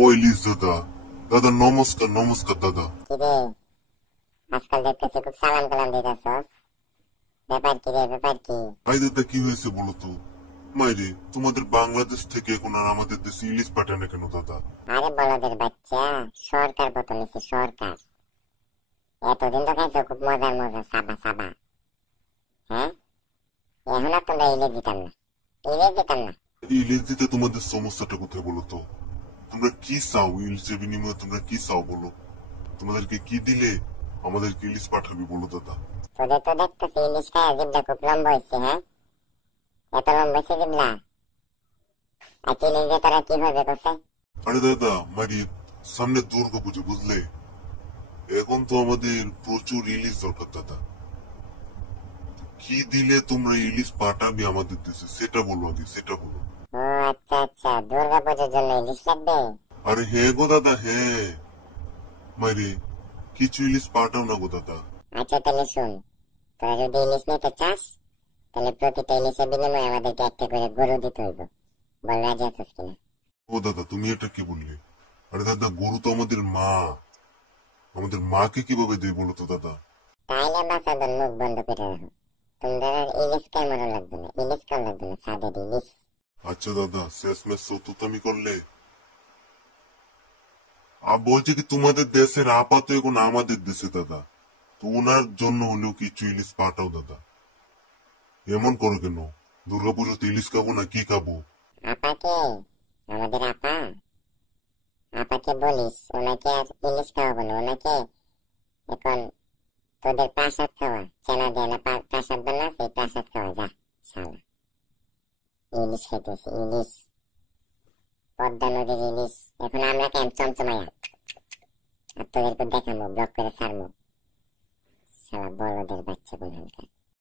ও ইলিশ দাদা, দাদা নমস্কার নমস্কার দাদা। কিরে আজকাল দেখতেছি খুব সালাম কালাম দিতেছস, ব্যাপার কি রে, ব্যাপার কি? ভাই দাদা কি হয়েছে বলো তো? মাইরে তোমাদের বাংলাদেশ থেকে এখন আর আমাদের দেশে ইলিশ পাঠায় না কেন দাদা? আরে বলদের বাচ্চা, সরকার বদলেছে সরকার। এতদিন তো খাইছো খুব মজার মজা সাবা সাবা, হ্যাঁ? এখন আর তোমরা ইলিশ দিতাম না, ইলিশ দিতাম না। ইলিশ দিতে তোমাদের সমস্যাটা কোথায় বলো তো? তোমরা কি চাও ইলিশের বিনিময়ে? তোমরা কি চাও বলো? তোমাদেরকে কি দিলে আমাদেরকে ইলিশ পাঠাবি বলো দাদা? তোদের তো দেখতেছি ইলিশ খায় জিভটা খুব লম্বা হয়েছে, হ্যাঁ? এত লম্বা হয়েছে জিভলা, আর ইলিশ দিয়ে তোরা কি করবে কোসে? আরে দাদা মারি, সামনে দুর্গা পুজো বুঝলে, এখন তো আমাদের প্রচুর ইলিশ দরকার দাদা। কি দিলে তোমরা ইলিশ পাঠাবি আমাদের দেশে সেটা বলো, আগে সেটা বলো। ও আচ্ছা আচ্ছা, দুর্গা পুজোর জন্য ইলিশ লাগবে। আরে হ্যাঁ গো দাদা হ্যাঁ, মারে কিছু ইলিশ পাঠাও না গো দাদা। আচ্ছা তাহলে শুন, তোরা যদি ইলিশ নিতে চাস তাহলে প্রতিটা ইলিশের বিনিময়ে আমাদেরকে একটা করে গরু দিতে হইব। বল রাজি আছিস কিনা? ও দাদা তুমি এটা কি বললে? আরে দাদা গরু তো আমাদের মা, আমাদের মাকে কিভাবে দেই বলো তো দাদা? তাইলে বাচ্চাদের মুখ বন্ধ করে রাখো। তোমরা আর ইলিশ ক্যামেরা লাগবে না, ইলিশ কাল লাগবে না, সাদের ইলিশ। আচ্ছা দাদা শেষমেশ সত্যতামি করলে। বলছে কি তোমাদের দেশের আপাতত এখন আমাদের দেশে দাদা, তো ওনার জন্য হলেও কিছু ইলিশ পাঠাও দাদা। এমন করো কেন? দুর্গাপুজোতে ইলিশ খাবো না কি খাবো? আপাকে, আমাদের আপা, আপাকে বলিস ওনাকে আর ইলিশ খাওয়াবো না, ওনাকে এখন তোদের প্রাসাদ খাওয়া, চেনা দেয় না প্রাসাদ বানা, সেই প্রাসাদ খাওয়া যা শালা। ইলিশ খাইতেছি ইলিশ, পদ্মা নদীর ইলিশ। এখন আমরা কেমন চমচমাইয়া, আর তোদেরকে দেখাবো, ব্লক করে ছাড়বো। শালা বলদের বাচ্চা কোনখানকার।